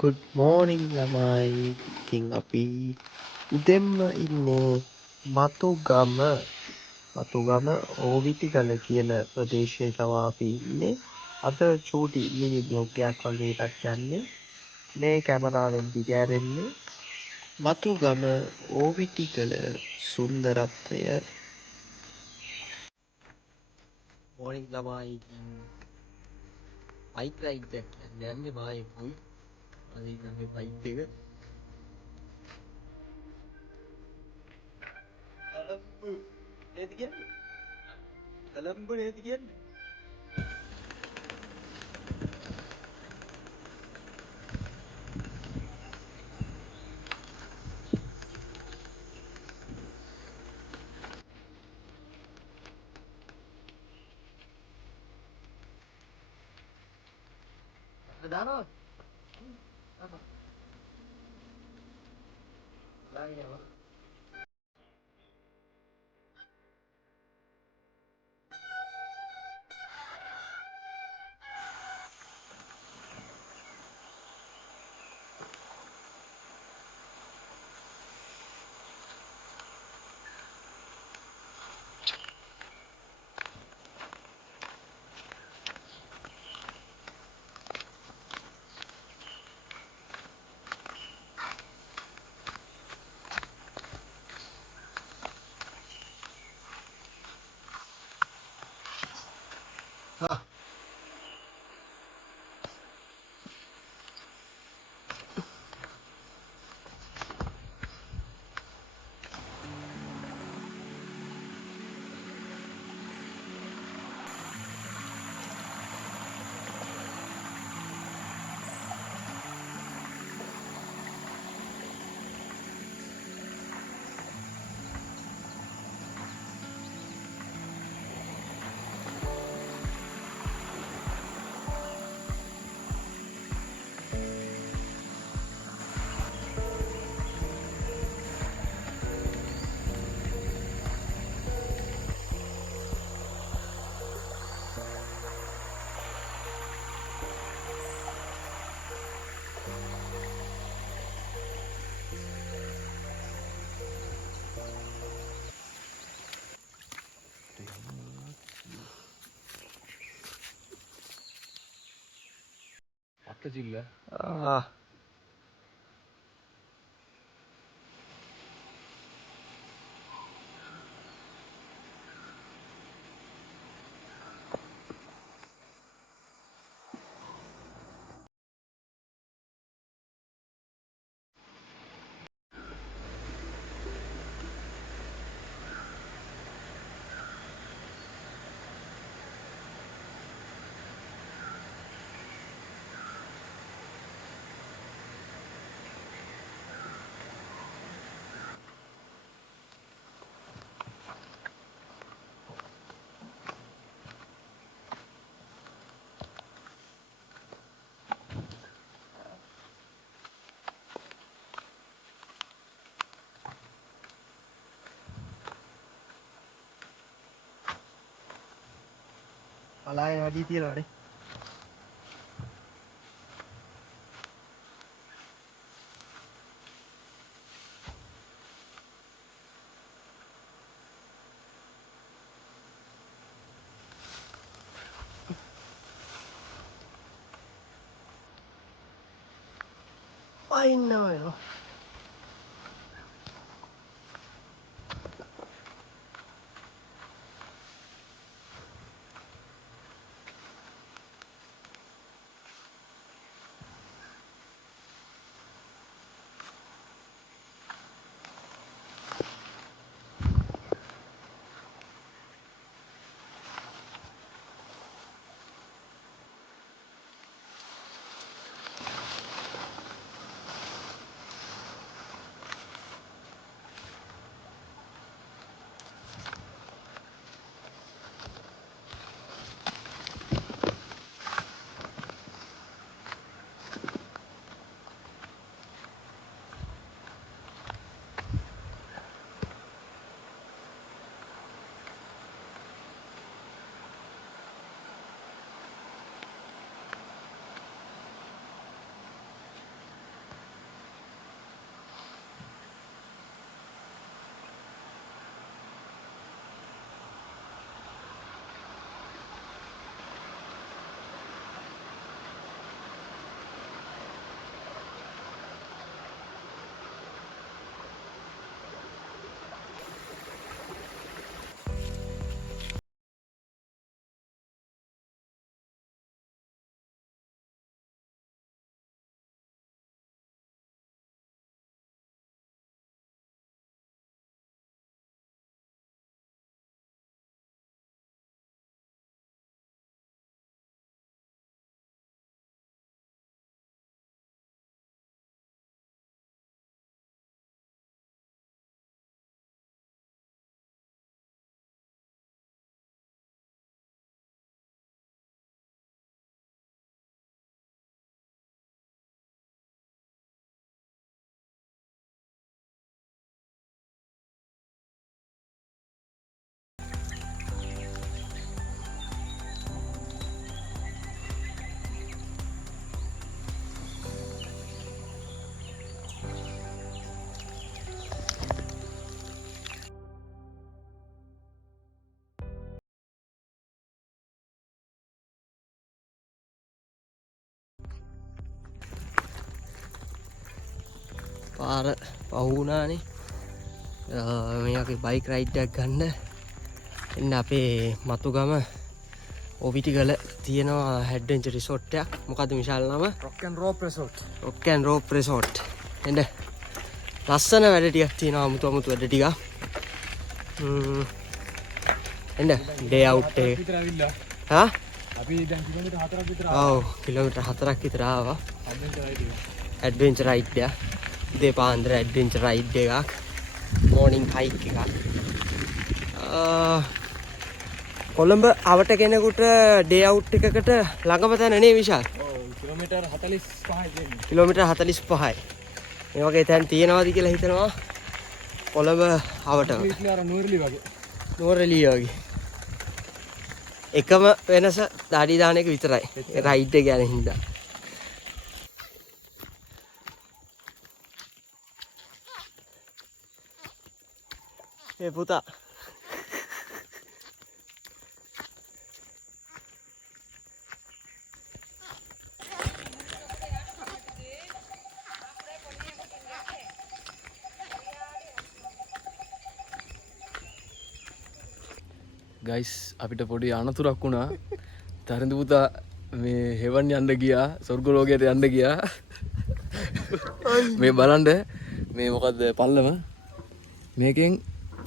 Good morning ළමයි. ඉතින් අපි උදෙන්ම ඉන්නේ මතුගම ඕවිතිගල කියන ප්‍රදේශයේ තමයි අපි ඉන්නේ. අද චූටි මිනි බ්ලොග් එකක් වගේ එකක් යන්නේ. මේ කැමරාවෙන් දිගෑරෙන්නේ මතුගම ඕවිතිගල සුන්දරත්වය. morning ළමයි. ඉතින් බයික් රයිඩ් එකක් යන්නේ මායෙකුයි. අද ඉතින් මේ බයික් එක Alambu neydi geldi? Alambu neydi geldi? Dano? Apa? Lagi apa? Ah, Apa Jilla? ah, Malayan වැඩි තියනවානේ. I know. පාර පහුණානේ මේකේ බයික් රයිඩ් එකක් ගන්න එන්න අපේ මතුගම ඔවිටිගල තියෙනවා ඇඩ්වෙන්චර් රිසෝට් එකක්. මොකද්ද විශාල නම? Rock and Rope Resort. Rock and Rope Resort. එන්න ලස්සන වැඩ ටිකක් තියෙනවා අමුතු වැඩ ටිකක්. එන්න ඩේ අවුට් එක. විතර ඇවිල්ලා. හා? අපි දැන් කිලෝමීටර් 4ක් විතර ඔව් කිලෝමීටර් 4ක් විතර ආවා. ඇඩ්වෙන්චර් රයිඩ් එක. ඇඩ්වෙන්චර් රයිඩ් එක. උදේ පාන්දර ඇඩ්වෙන්චර් රයිඩ් එකක්. මෝර්නින් හයික් එකක්. කොළඹ අවට කෙනෙකුට ඩේ අවුට් එකකට ළඟම තැන නේ විශාල්. ඔව් කිලෝමීටර් 45යි දෙන්නේ. කිලෝමීටර් 45යි. මේ වගේ තැන් තියෙනවාද කියලා හිතනවා කොළඹ අවටම. ඉතින් අර නුවරඑළිය වගේ. නුවරඑළිය වගේ. එකම වෙනස දාඩි දාන එක විතරයි. රයිඩ් එක ගැන හින්දා. ඒ පුතා ගයිස් අපිට පොඩි අනතුරක් වුණා. තරිඳු පුතා මේ හෙවන් යන්න ගියා, ස්වර්ග ලෝකයට යන්න ගියා. මේ බලන්න මේ මොකද්ද පල්ලම මේකෙන්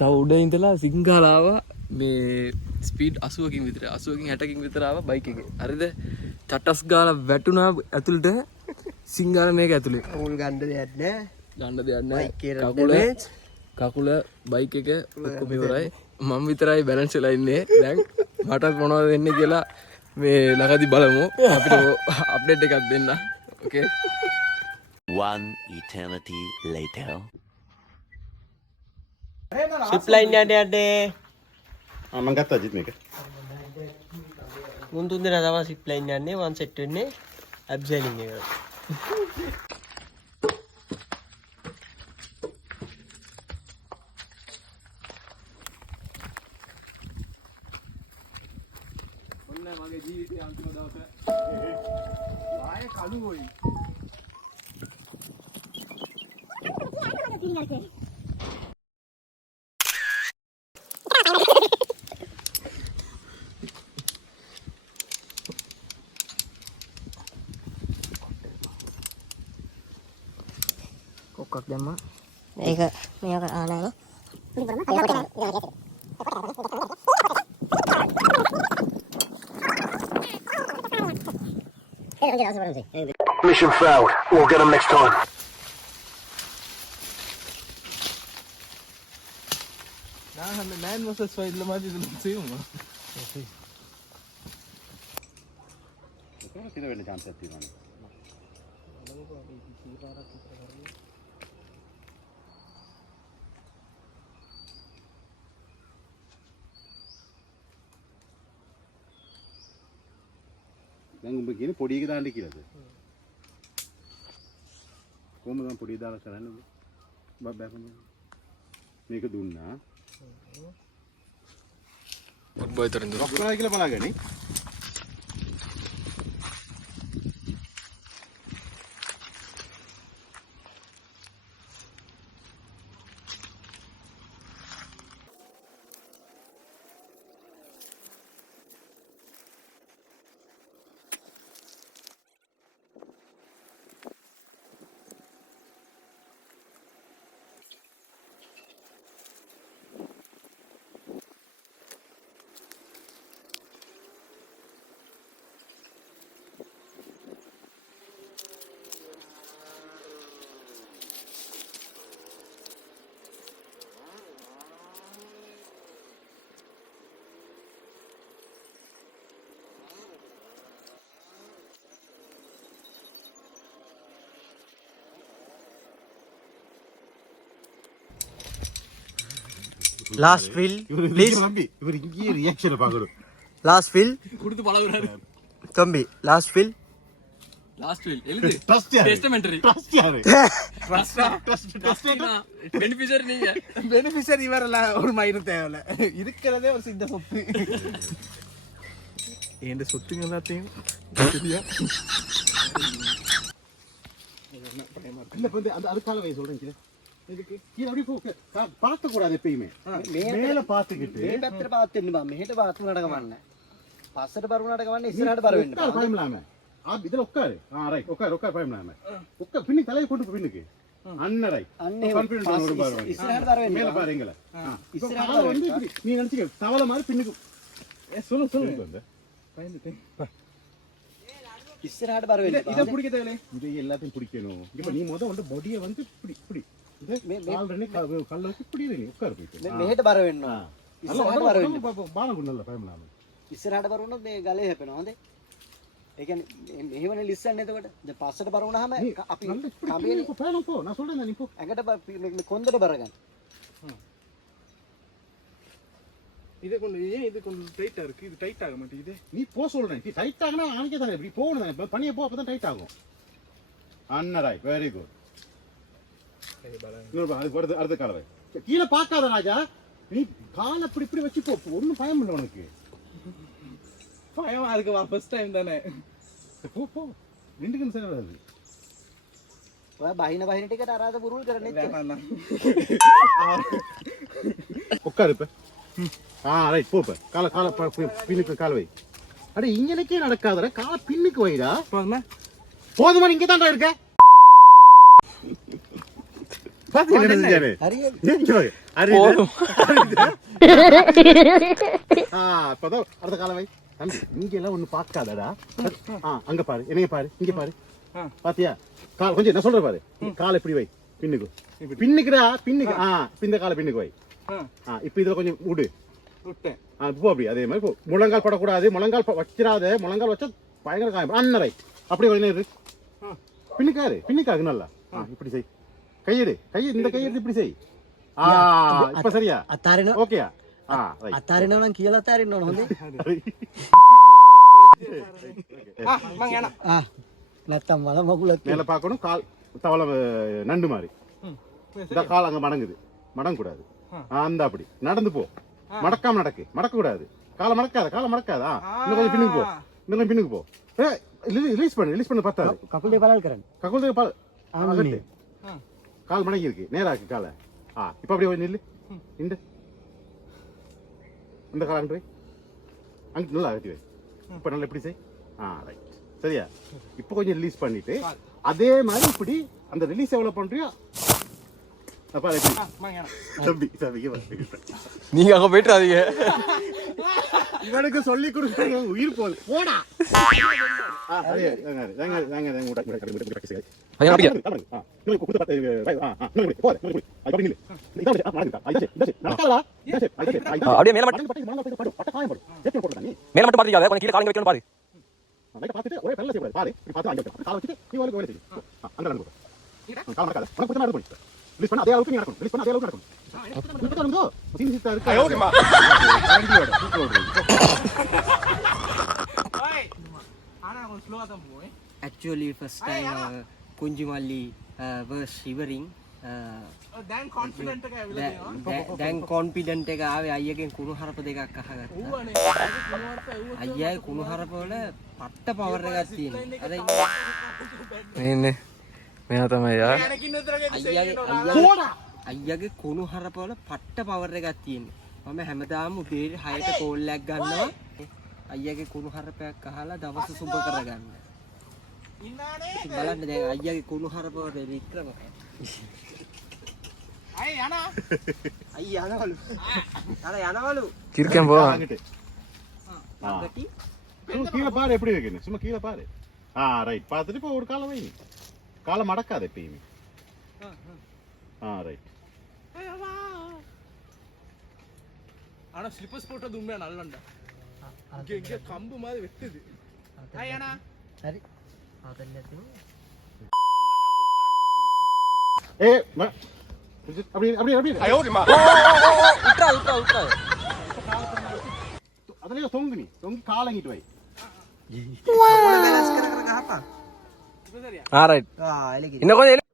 තව උඩ ඉඳලා සිංහල ආවා මේ ස්පීඩ් 80කින් විතර 80කින් 60කින් විතර ආවා බයික් එකේ. හරිද? චටස් ගාලා වැටුණා ඇතුළට සිංහල මේක ඇතුලේ. උල් ගන්න දෙයක් නෑ. ගන්න දෙයක් නෑ. බයික් එක කකුල බයික් එක ඔක්කොම ඉවරයි. මම විතරයි බැලන්ස් වෙලා ඉන්නේ. දැන් මටත් මොනවද වෙන්නේ කියලා මේ ළඟදී බලමු. අපිට අප්ඩේට් එකක් දෙන්න. ඕකේ. One eternity later. සිප් ලයින් යන්නේ. මම ගත්තා ජිත් මේක. මුන් තුන් දෙනා තමයි සිප් ලයින් යන්නේ. වන් සෙට් වෙන්නේ ඇබ්සෙලින් එක. ඔන්න මගේ ජීවිතයේ අන්තිම දවස. ආයේ කළු වෙයි. කොක්කක් දැම්මා. මේක ආනෑනේ. Mission failed. We'll get them next time. Nah, man versus wild lemah itu same. ඒක වෙන chance එකක් තියෙනවා. දැන් උඹ කියන්නේ පොඩි එක දාන්න කියලාද? කොහොමද මම පොඩි දාලා කරන්නේ? බබ්බා මේක දුන්නා. Boy තරින්ද. රොක් කරා කියලා බලාගනි. Last fill, please. ඉවර ඉංගී reaction පාගරු. Last fill. Kudu tu palagunaru. Tombi, last fill. Last will. Elide. Trust yaar. Testamentary. Trust yaar. Trust na. Beneficiary nahi hai. Beneficiary வரலாம் ஒரு மயிரும் தேவையில்ல இருக்கிறதே ஒரு சின்ன சொத்து என் சொத்துங்க எல்லாத்தையும் இல்ல இப்ப அந்த அதுக்காக வை சொல்றேன் இதுக்கு கீழே அப்படியே போ பார்க்க கூடாது எப்பயுமே மேல பார்த்துக்கிட்டு මේ පැත්තට පාත් වෙන්න බා මෙහෙට පාත් වුණාට කමන්නේ පස්සට පරුණාට කමන්නේ ඉස්සරහට පර වෙන්න உட்கார் பயமில்லாம இதுல உட்காரு ரைட் உட்கார் பயமில்லாம உட்கார் பின்னுக்கு தலையை கொண்டு போ பின்னுக்கு அண்ணன் ரைட் අන්නේ கான்ஃபிடன்ஸ் ஒரு பாரு ඉස්සරහට පර වෙන්න மேல பாரு எங்கள இස්සරහට வந்து இப்படி நீ நினைச்சுக்க தவளை மாதிரி பின்னுக்கு சொல்லு ඉස්සරහට පර වෙන්න இத பிடிக்க தேவலே இது எல்லாத்தையும் பிடிக்கணும் இப்ப நீ வந்து பாடியை வந்து இப்படி கால் ரெண்டு கல்ல வச்சு இப்படி நீ உட்கார் போயிட்டு මෙහෙට පර වෙන්න ඉස්සරහට පර වෙන්න பாலம் கொண்டு நல்ல பயமில்லாம ඉස්සරහට පර වුණොත් මේ ගලේ හැපෙනවා හොඳේ ඒ කියන්නේ මෙහෙමනේ ලිස්සන්නේ එතකොට දැන් පස්සට පර වුණාම අපි කඹේ இப்ப பயணம் போ நான் சொல்றேன் நீ போ ඇඟට මේ කොන්දට පර ගන්න இது கொஞ்சம் இது கொஞ்சம் டைட்டா இருக்கு இது டைட் ஆக மாட்டேங்குது நீ போ சொல்றேன் நீ டைட் ஆகனா ஆனிக்கே தானே இப்படி போகணும் தானே பனியை போ அப்பதான் டைட் ஆகும் அண்ணா ரைட் வெரி குட் அடுத்த கால கீழே பார்க்காத ராஜா நீ காலை அப்படி இப்படி வச்சு போ ஒன்றும் பயம் இல்லை உனக்கு பயமா இருக்குமா ஃபர்ஸ்ட் டைம் தானே போ ரெண்டு சரி வராது ඔයා බහින ටිකට අරාද පුරුල් කරන්නේ வேணாண்ணா உட்காரு இப்ப ரைட் போ இப்ப காலை பின்னுக்கு கால் வை அட இங்கனக்கே நடக்காதடா காலை பின்னுக்கு வைடா போதுமா போதுமா இங்க தான்டா இருக்க பாத்து என்ன செஞ்சாரு இப்பதான் அடுத்த கால வை தம்பி இங்க எல்லாம் ஒண்ணு பாக்காதடா அங்க பாரு என்னைய பாரு இங்க பாரு பாத்தியா கால் கொஞ்சம் நான் சொல்றேன் பாரு காலை இப்படி வை பின்னுக்குடா பின்னுக்கு இந்த காலை பின்னுக்கு வை இப்ப இதுல கொஞ்சம் விடு விட்டேன் போ அப்படி அதே மாதிரி போ முழங்கால் படக்கூடாது முழங்கால் வச்சிடாத முழங்கால் வச்சா பயங்கர காயம் அண்ணரை அப்படி கொஞ்சம் இரு பின்னுக்காகு நல்லா இப்படி செய் இந்த கையெடு இப்படி செய் இப்ப சரியா අතාරිනවා ஓகேயா අතාරිනවා නම් කියලා අතාරින්න ඕන හොඳේ මං යනවා නැත්තම් මල මකුලක් மேல பார்க்கணும் கால் தவளை நண்டு மாதிரி இந்த கால் அங்க மடங்குது மடங்க கூடாது அந்த அப்படி நடந்து போ மடக்காம மடக்க கூடாது காலை மடக்காதா இன்னும் கொஞ்சம் பின்னுக்கு போ ரிலீஸ் பண்ணு பத்தாது කකුලේ බලල් කරන්න கக்குள் பால் அகட்டு கால் மடங்கி இருக்கு நேரா இருக்கு காலை இப்ப அப்படியே நில்லு இந்த கால் அங்கே அங்க நல்லா அகட்டி வை இப்ப நல்லா இப்படி செய் ரைட் சரியா இப்ப கொஞ்சம் ரிலீஸ் பண்ணிட்டு அதே மாதிரி இப்படி அந்த ரிலீஸ் எவ்வளவு பண்றியோ தம்பி நீங்க அங்க போயிட்டுறாதீங்க இவனுக்கு சொல்லி கொடுக்குறாங்க உயிர் போகுது போடா அப்படியே மேல மட்டும் பாத்துக்காத கொஞ்சம் கீழே காலங்க வைக்கணும் பாரு பார்த்துட்டு ஒரே பெல்ல செய்யக்கூடாது பாரு இப்படி பார்த்து அங்க காலை வச்சுட்டு நீ வேலை செய்யும் அங்க நடந்து கால் நடக்காத உனக்கு கொஞ்சம் நடந்து போய் ரிலீஸ் பண்ண அதே அளவுக்கு நீ நடக்கணும் ரிலீஸ் பண்ண அதே அளவுக்கு நடக்கணும் சீனிசிட்டா இருக்கு ஆனா கொஞ்சம் ஸ்லோவா தான் போவேன் actually first time Kunjumali was shivering දැන් කොන්ෆිඩන්ට් එක ඇවිල්ලා තියෙනවා දැන් confident එක ආවේ අයියගෙන් කුණු හරප දෙකක් අහගත්තා ඌවනේ අයියයි කුණු හරප වල පට්ට පවර් එකක් තියෙනවා අර ඉන්නේ මෙයා තමයි යා අයියගේ කුණු හරප වල පට්ට පවර් එකක් තියෙනවා මම හැමදාම උදේ 6ට කෝල් එකක් ගන්නවා අයියගේ කුණු හරපයක් අහලා දවස සුබ කරගන්න බලන්න දැන් අයියගේ කුණු හරප වල වික්‍රම අය යනවා අයිය යනවලු යනවලු கிறுக்கன் போ ළඟටි சும்மா கீழே பாரு எப்படி இருக்குன்னு சும்மா கீழே பாரு ரைட் பார்த்துட்டு இப்போ ஒரு காலை வை காலை மடக்காத எப்பயுமே ரைட் ஆனா ஸ்லிப்பர்ஸ் போட்டா உண்மையா நல்லண்டா இங்க கம்பு மாதிரி வெட்டுது ஐயனா හරි ආතල් නැතුව அப்படி விட்றா அதுலயே தொங்கு காலங்கிட்டு வை ரைட் இன்னும் கொஞ்சம்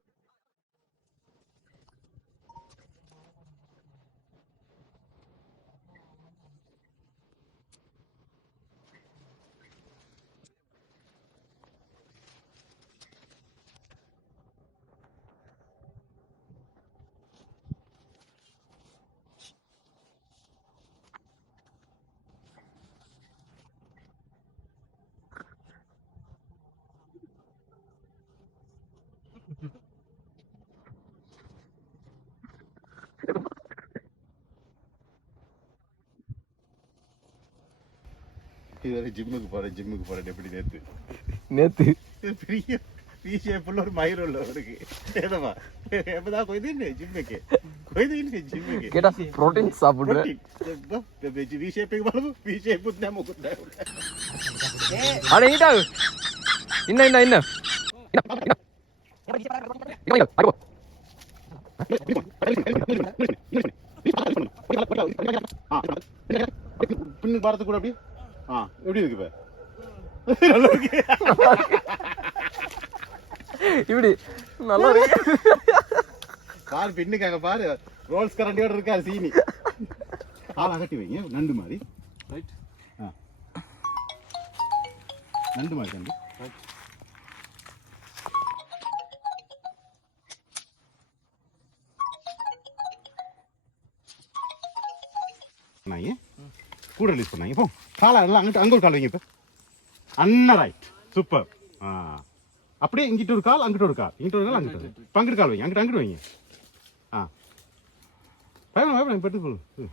இதுவரை ஜிம்முக்கு போறேன் எப்படி நேத்து நேத்து இது பெரிய ஷேப்புள்ள ஒரு மயிர் உள்ளவருக்கு ஏதமா எப்பதான் கொய்தீங்க ஜிம்முக்கு கேட்டா புரோட்டீன் சாப்பிடுற வி ஷேப்புக்கு பாரு வி ஷேப்பு நமக்கு அட ஈடா இன்ன பின்னுக்கு பாரத்து கூட அப்படி எப்படி இருக்கு இப்ப நல்லா இருக்கு இப்படி நல்லா இருக்கு பாரு பின்னுக்காக பாரு ரோல்ஸ் கரண்டியோட இருக்காரு சீனி கால் அகட்டி வைங்க நண்டு மாதிரி ரைட் நண்டு மாதிரி தம்பி கூட ரிலீஸ் பண்ணாங்க இப்போ காலை எல்லாம் அங்கிட்டு அங்கே ஒரு கால் வைங்க இப்போ அண்ணா ரைட் சூப்பர் அப்படியே இங்கிட்ட ஒரு கால் அங்கிட்ட ஒரு கால் இங்கிட்ட ஒரு கால் அங்கிட்ட இப்போ அங்கிட்டு கால் வைங்க அங்கிட்டு வைங்க பயப்பட பெற்று சொல்லு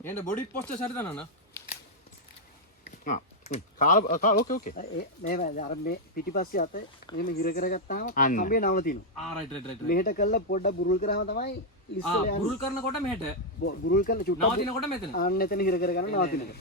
என் பாடி போஸ்டர் சரிதானா කාල ඕකේ මේ අර මේ පිටිපස්සේ අත මෙහෙම හිර කරගත්තාම අන්න. කම්බිය නවතිනවා. රයිට් මෙහෙට කළා පොඩ්ඩක් බුරුල් කරාම තමයි ලිස්සල යන්නේ. බුරුල් කරනකොට මෙහෙට බුරුල් කරලා චුට්ටක් නවතිනකොට මෙතන අන්න එතන හිර කරගන්න නවතිනවා.